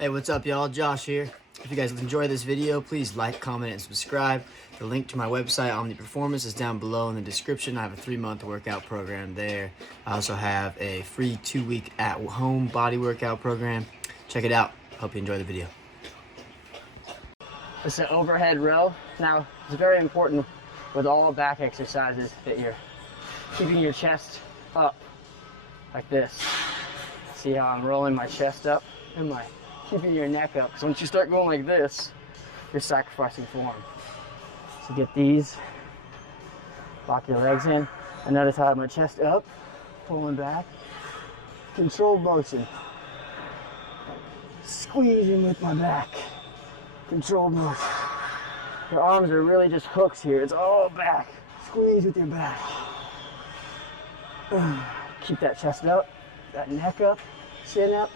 Hey, what's up, y'all? Josh here. If you guys enjoy this video, please like, comment, and subscribe. The link to my website, Omni Performance, is down below in the description. I have a 3-month workout program there. I also have a free 2-week at-home body workout program. Check it out. Hope you enjoy the video. It's an overhead row. Now, it's very important with all back exercises that you're keeping your chest up like this. See how I'm rolling my chest up and keeping your neck up, because once you start going like this, you're sacrificing form. So get these, lock your legs in, and notice how I have my chest up, pulling back, controlled motion, squeezing with my back, controlled motion. Your arms are really just hooks here, it's all back, squeeze with your back. Keep that chest up, that neck up, chin up.